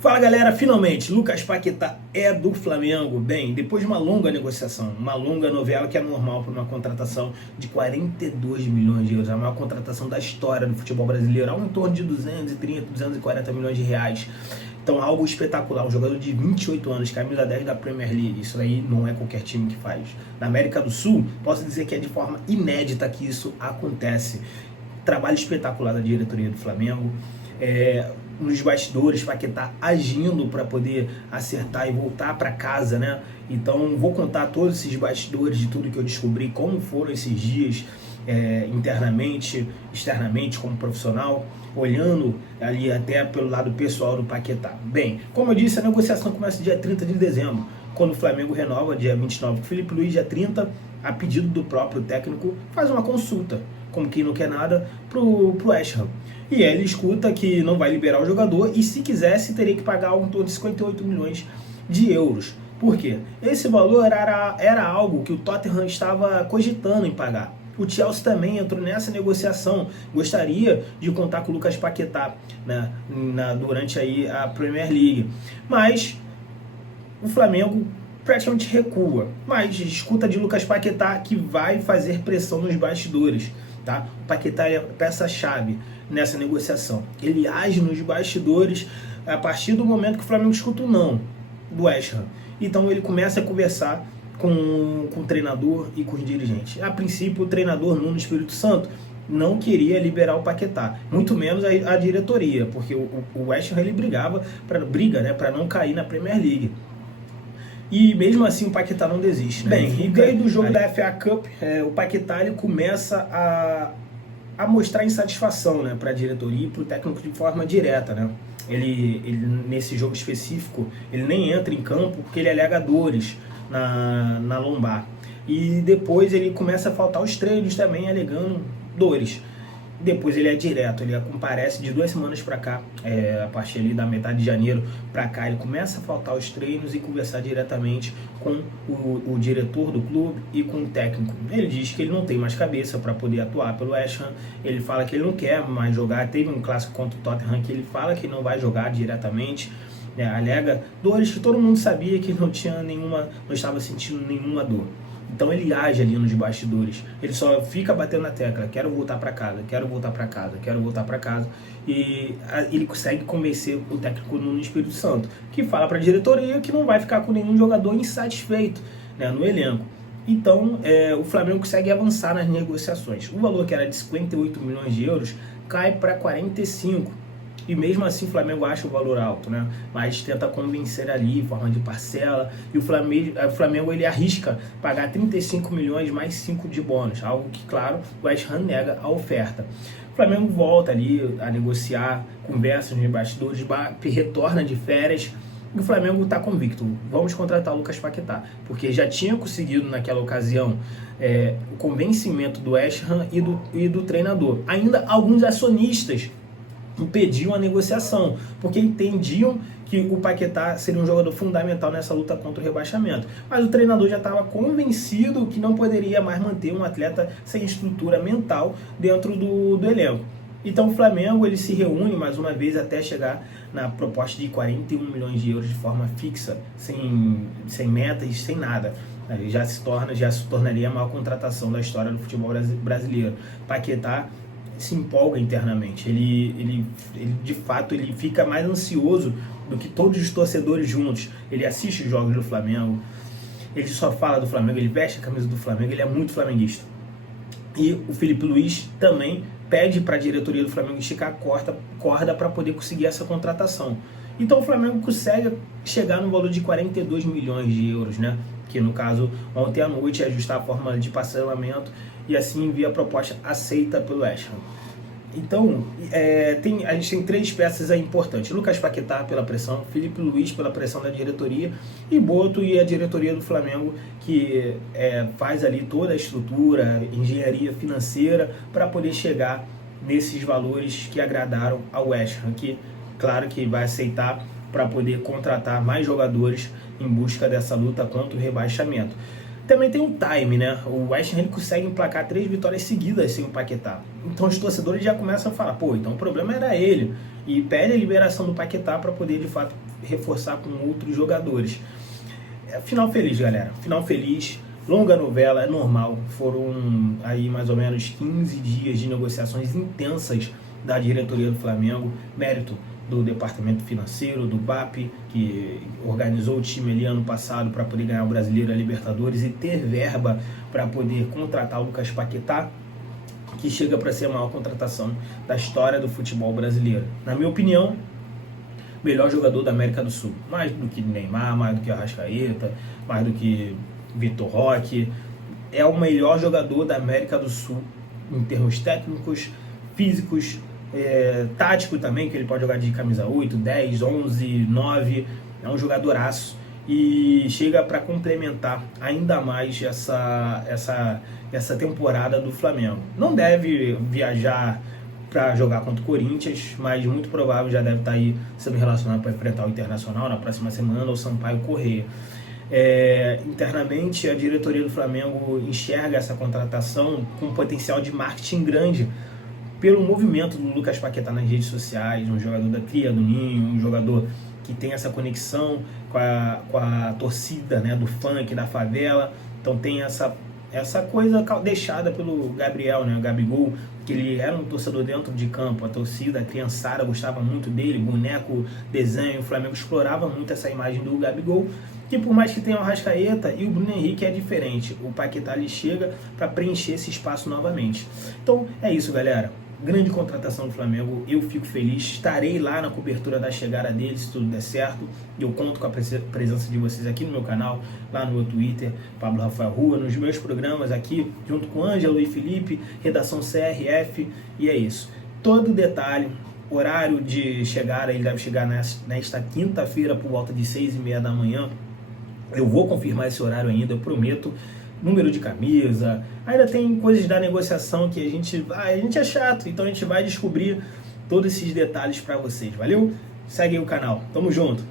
Fala galera, finalmente, Lucas Paquetá é do Flamengo. Bem, depois de uma longa negociação, uma longa novela que é normal para uma contratação de 42 milhões de euros, a maior contratação da história do futebol brasileiro, algo em torno de 230, 240 milhões de reais. Então algo espetacular, um jogador de 28 anos, camisa 10 da Premier League, isso aí não é qualquer time que faz. Na América do Sul, posso dizer que é de forma inédita que isso acontece. Trabalho espetacular da diretoria do Flamengo. Nos bastidores, Paquetá agindo para poder acertar e voltar para casa, né? Então vou contar todos esses bastidores de tudo que eu descobri, como foram esses dias internamente, externamente, como profissional, olhando ali até pelo lado pessoal do Paquetá. Bem, como eu disse, a negociação começa dia 30 de dezembro, quando o Flamengo renova dia 29 com o Felipe Luiz, dia 30, a pedido do próprio técnico, faz uma consulta, como quem não quer nada, pro West Ham. E ele escuta que não vai liberar o jogador e, se quisesse, teria que pagar algo em torno de 58 milhões de euros. Por quê? Esse valor era algo que o Tottenham estava cogitando em pagar. O Chelsea também entrou nessa negociação, gostaria de contar com o Lucas Paquetá, né, durante aí a Premier League. Mas o Flamengo praticamente recua, mas escuta de Lucas Paquetá que vai fazer pressão nos bastidores. Tá? O Paquetá é peça-chave nessa negociação. Ele age nos bastidores a partir do momento que o Flamengo escuta o não do West Ham. Então ele começa a conversar com o treinador e com os dirigentes. A princípio, o treinador Nuno Espírito Santo não queria liberar o Paquetá, muito menos a diretoria, porque o West Ham ele briga, né, para não cair na Premier League. E mesmo assim o Paquetá não desiste, né? Bem, e desde o jogo da FA Cup, o Paquetá ele começa a mostrar insatisfação, né, para a diretoria e para o técnico de forma direta, né? Ele, nesse jogo específico, ele nem entra em campo porque ele alega dores na lombar. E depois ele começa a faltar os treinos também, alegando dores. Depois ele é direto, ele comparece de 2 semanas para cá, a partir ali da metade de janeiro para cá, ele começa a faltar os treinos e conversar diretamente com o diretor do clube e com o técnico. Ele diz que ele não tem mais cabeça para poder atuar pelo West Ham, ele fala que ele não quer mais jogar, teve um clássico contra o Tottenham que ele fala que não vai jogar diretamente, alega dores que todo mundo sabia que não estava sentindo nenhuma dor. Então ele age ali nos bastidores, ele só fica batendo na tecla, quero voltar para casa, quero voltar para casa, quero voltar para casa, e ele consegue convencer o técnico Nuno Espírito Santo, que fala para a diretoria que não vai ficar com nenhum jogador insatisfeito, né, no elenco. Então o Flamengo consegue avançar nas negociações. O valor que era de 58 milhões de euros cai para 45. E mesmo assim o Flamengo acha o valor alto, né? Mas tenta convencer ali em forma de parcela. E o Flamengo ele arrisca pagar 35 milhões mais 5 de bônus. Algo que, claro, o West Ham nega a oferta. O Flamengo volta ali a negociar, conversa nos bastidores, retorna de férias. E o Flamengo está convicto, vamos contratar o Lucas Paquetá. Porque já tinha conseguido naquela ocasião o convencimento do West Ham e do treinador. Ainda alguns acionistas impediam a negociação, porque entendiam que o Paquetá seria um jogador fundamental nessa luta contra o rebaixamento. Mas o treinador já estava convencido que não poderia mais manter um atleta sem estrutura mental dentro do elenco. Então o Flamengo ele se reúne mais uma vez até chegar na proposta de 41 milhões de euros de forma fixa, sem metas, sem nada. Já se tornaria a maior contratação da história do futebol brasileiro. Paquetá se empolga internamente, ele de fato ele fica mais ansioso do que todos os torcedores juntos. Ele assiste os jogos do Flamengo, ele só fala do Flamengo, ele veste a camisa do Flamengo, ele é muito flamenguista. E o Felipe Luiz também pede para a diretoria do Flamengo esticar a corda para poder conseguir essa contratação. Então o Flamengo consegue chegar no valor de 42 milhões de euros, né? Que no caso, ontem à noite, ajustar a fórmula de parcelamento e assim envia a proposta aceita pelo West Ham. Então, a gente tem 3 peças aí importantes: Lucas Paquetá pela pressão, Felipe Luiz pela pressão da diretoria e Boto e a diretoria do Flamengo, que faz ali toda a estrutura, engenharia financeira para poder chegar nesses valores que agradaram ao West Ham, que claro que vai aceitar para poder contratar mais jogadores em busca dessa luta contra o rebaixamento. Também tem um time, né? O West Ham ele consegue emplacar 3 vitórias seguidas sem o Paquetá. Então os torcedores já começam a falar, pô, então o problema era ele. e pede a liberação do Paquetá para poder de fato reforçar com outros jogadores. Final feliz, galera, final feliz. Longa novela, é normal, foram aí mais ou menos 15 dias de negociações intensas da diretoria do Flamengo, mérito do departamento financeiro, do BAP, que organizou o time ali ano passado para poder ganhar o Brasileiro e a Libertadores e ter verba para poder contratar o Lucas Paquetá, que chega para ser a maior contratação da história do futebol brasileiro. Na minha opinião, melhor jogador da América do Sul, mais do que Neymar, mais do que Arrascaeta, mais do que Vitor Roque, é o melhor jogador da América do Sul em termos técnicos, físicos, tático também, que ele pode jogar de camisa 8, 10, 11, 9, é um jogadoraço e chega para complementar ainda mais essa temporada do Flamengo. Não deve viajar para jogar contra o Corinthians, mas muito provável já deve estar aí sendo relacionado para enfrentar o Internacional na próxima semana, ou Sampaio Corrêa. Internamente, a diretoria do Flamengo enxerga essa contratação com um potencial de marketing grande pelo movimento do Lucas Paquetá nas redes sociais, um jogador da cria do Ninho, um jogador que tem essa conexão com a torcida, né, do funk, da favela. Então tem essa coisa deixada pelo Gabriel, né, o Gabigol, que ele era um torcedor dentro de campo, a torcida, a criançada gostava muito dele, boneco, desenho, o Flamengo explorava muito essa imagem do Gabigol, que por mais que tenha o Arrascaeta e o Bruno Henrique é diferente, o Paquetá ali chega para preencher esse espaço novamente. Então é isso, galera. Grande contratação do Flamengo, eu fico feliz, estarei lá na cobertura da chegada dele, se tudo der certo. Eu conto com a presença de vocês aqui no meu canal, lá no meu Twitter, Pablo Rafael Rua, nos meus programas aqui, junto com Ângelo e Felipe, redação CRF, e é isso. Todo detalhe, horário de chegada, ele deve chegar nesta quinta-feira por volta de 6h30 da manhã. Eu vou confirmar esse horário ainda, eu prometo. Número de camisa, ainda tem coisas da negociação que a gente é chato, então a gente vai descobrir todos esses detalhes para vocês, valeu? Segue aí o canal, tamo junto!